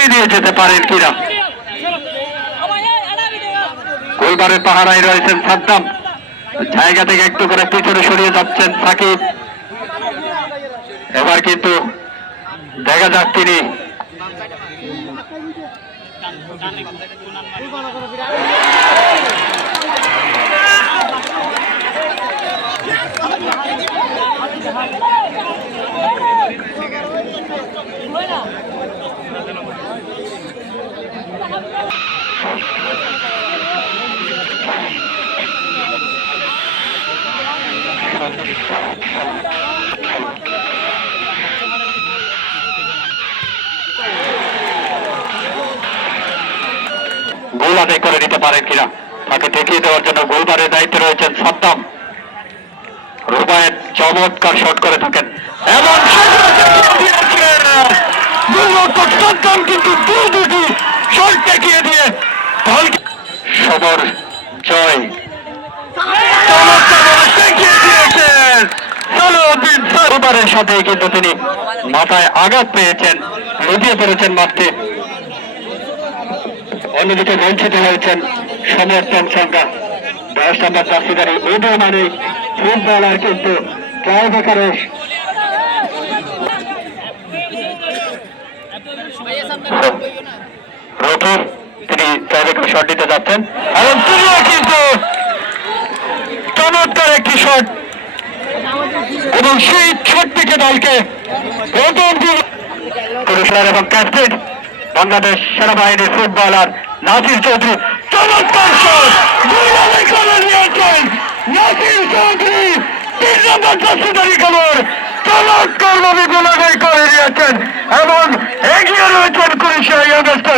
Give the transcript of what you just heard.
এগিয়ে নিয়ে যেতে পারেন কিনা? গোলবারের পাহারায় রয়েছেন সাদ্দাম। জায়গা থেকে একটু করে পিছনে সরিয়ে যাচ্ছেন সাকিব। এবার কিন্তু দেখা যাক তিনি গোল আদায় করে নিতে পারেন কিনা? তাকে দেখিয়ে দেওয়ার জন্য গোলবারের দায়িত্বে রয়েছেন সাদ্দাম রুবায়ের চমৎকার শট করে থাকেন। এবং সাদ্দাম কিন্তু দুটি শট দেখিয়ে দিয়ে দলকে সবর সালাউদ্দিন সাথে কিন্তু তিনি মাথায় আঘাত পেয়েছেন লুটিয়ে পড়েছেন মাঠে অন্যদিকে বঞ্চিত হয়েছেন সমর্থন সংখ্যা দশ নম্বর চাষিদারি উদয় মানে ফুটবলার কিন্তু ট্রাইবেকার শট দিতে যাচ্ছেন। এবং তিনিও কিন্তু চমৎকার একটি শট এবং সেই শট থেকে দলকে এবং ক্যাপ্টেন বাংলাদেশ সেনাবাহিনীর ফুটবলার নাসির চৌধুরী। চমৎকার চৌধুরী। চমৎকার নিয়েছেন এবং এগিয়ে রয়েছেন কুড়িশিয়া